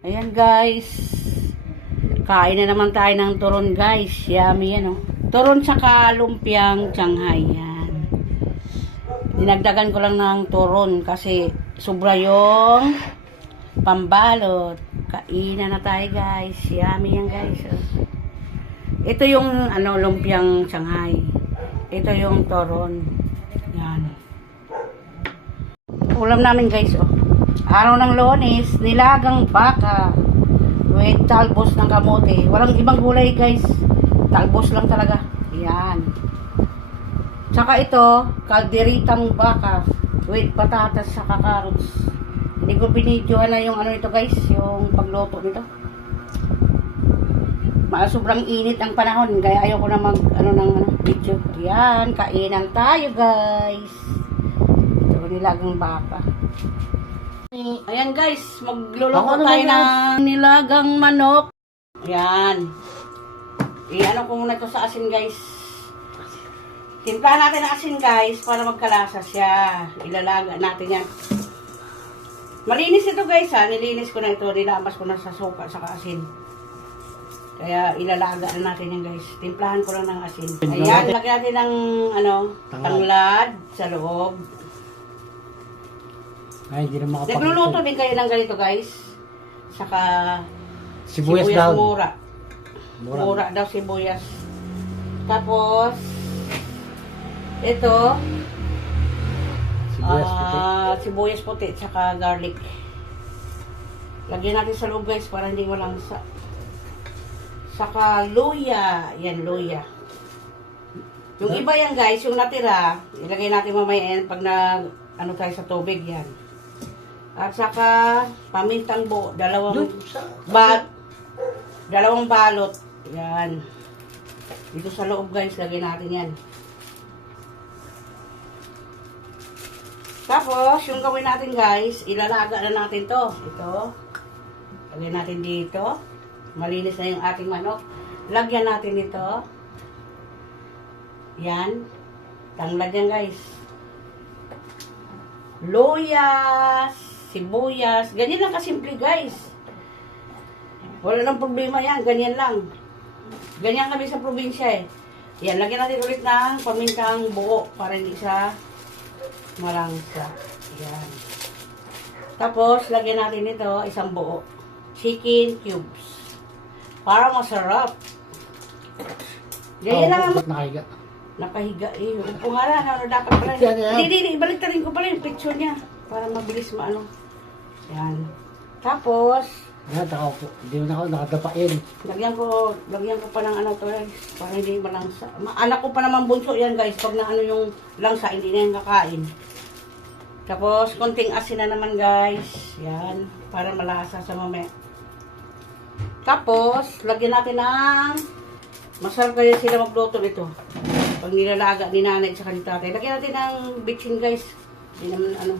Ayan guys. Kain na naman tayo ng turon guys. Yummy yan oh. Turon saka lumpiang Shanghai yan. Dinagdagan ko lang ng turon kasi sobra yung pambalot. Kainan na tayo guys. Yummy yan guys. Ito yung lumpiang Shanghai. Ito yung turon. Yan. Ulam namin guys oh. Araw ng Lunes, nilagang baka with talbos ng kamote. Walang ibang gulay guys. Talbos lang talaga. Yan. Tsaka ito, kalderitang baka with patatas sa carrots. Hindi ko binidyohan na yung ito guys, yung pagluto nito. Sobrang init ang panahon, kaya ayoko na mag video. Yan, kainan tayo guys. Ito, nilagang baka. Ayan guys, magluluto tayo ng nilagang manok. Ayan. I-ano ko muna ito sa asin guys. Timplahan natin ang asin guys para magkalasa siya. Ilalaga natin yan. Malinis ito guys ha. Nilinis ko na ito. Nilamas ko na sa suka sa asin. Kaya ilalaga na natin yan guys. Timplahan ko lang ng asin. Ayan, lagyan natin ng tanglad sa loob. Ay, hindi na makapagluto. Nagluluto din kayo ng ganito guys. Saka Sibuyas daw. Mura daw sibuyas. Tapos ito sibuyas puti saka garlic. Lagyan natin sa loob guys para hindi malangsa. Saka luya. Yan, luya. Yung iba yan guys, yung natira, ilagay natin mamaya yan pag tayo sa tubig yan. At saka pamintang buo, dalawang balot. Yan. Dito sa loob guys, lagyan natin yan. Tapos, yung gawin natin guys, ilalaga na natin to. Ito. Lagyan natin dito. Malinis na yung ating manok. Lagyan natin dito. Yan. Tanglad yan guys. Luyas. Sibuyas. Ganyan lang kasimple guys. Wala nang problema yan. Ganyan lang. Ganyan kami sa probinsya eh. Yan. Lagyan natin ulit ng pamintang buo para hindi siya malangsa. Yan. Tapos, lagyan natin ito isang buo. Chicken cubes. Para masarap. Ganyan lang. Nakahiga. Nakahiga eh. Upo nga lang. Dapat pala. Hindi. Baliktarin ko pala yung picture niya. Para mabilis maano. Yan. Tapos, yan, po. Hindi mo na ako nakadapain. lagyan ko pa ng to guys. Para hindi malangsa. Anak ko pa naman bunso yan guys. Pag na yung langsa, hindi na yung kakain. Tapos, konting asin na naman guys. Yan. Para malasa sa mamaya. Tapos, lagyan natin ng masarap kaya sila magluto nito. Pag nilalaga ni nanay sa kanita tatay. Lagyan natin ng bitchin guys. Hindi naman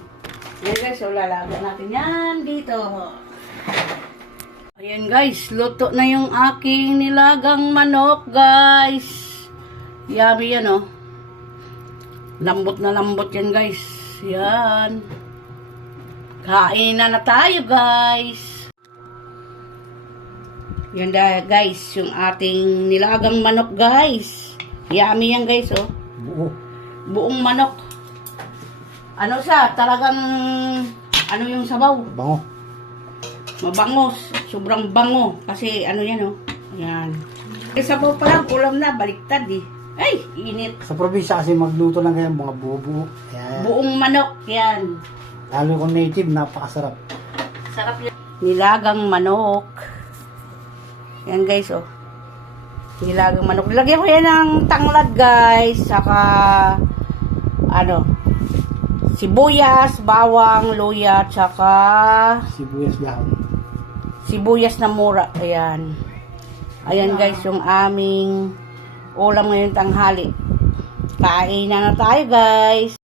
Yan guys, so lalaga natin yan dito. Ayan guys, luto na yung aking nilagang manok guys. Yummy yan oh. Lambot na lambot yan guys. Yan. Kain na tayo guys. Yan guys, yung ating nilagang manok guys. Yummy yan guys oh. Buong manok. Siya, talagang yung sabaw. Bango. Mabangos. Sobrang bango. Kasi yan oh. Ayan. Sabaw pa lang, ulam na, baliktad eh. Ay, init. Sa probinsya kasi magluto lang kayo mga buo-buo. Yan. Buong manok, yan. Lalo kung native, napakasarap. Sarap yan. Nilagang manok. Yan guys oh. Nilagang manok. Lagyan ko yan ng tanglad guys. Saka sibuyas, bawang, luya, tsaka Sibuyas dahon. Sibuyas na mura. Ayan. Ayan guys, yung aming ulam ngayong tanghali. Kain na tayo guys.